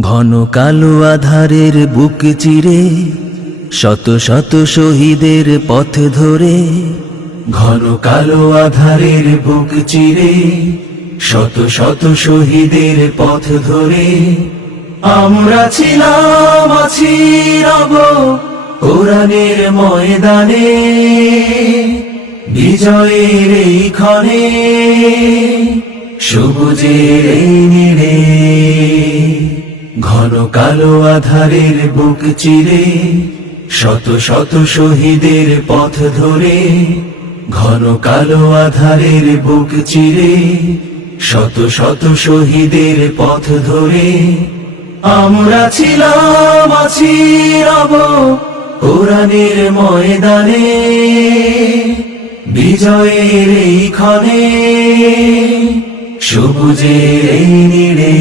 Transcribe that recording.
ঘন কালো আধারের বুক চিরে শত শত শহীদের পথ ধরে, ঘন কালো আধারের বুক চিরে শত শত শহীদের পথ ধরে আমরা ছিলাম, আছি, রব কোরআনের ময়দানে। বিজয়ের এই ক্ষণে সবুজের এই নীড়ে, ঘন কালো আধারের বুক চিরে শত শত শহীদের পথ ধরে, ঘন কালো আধারের বুক চিরে শত শত শহীদের পথ ধরে আমরা ছিলাম, আছি, রব কোরআনের ময়দানে। বিজয়ের এই ক্ষণে সবুজের এই নীড়ে।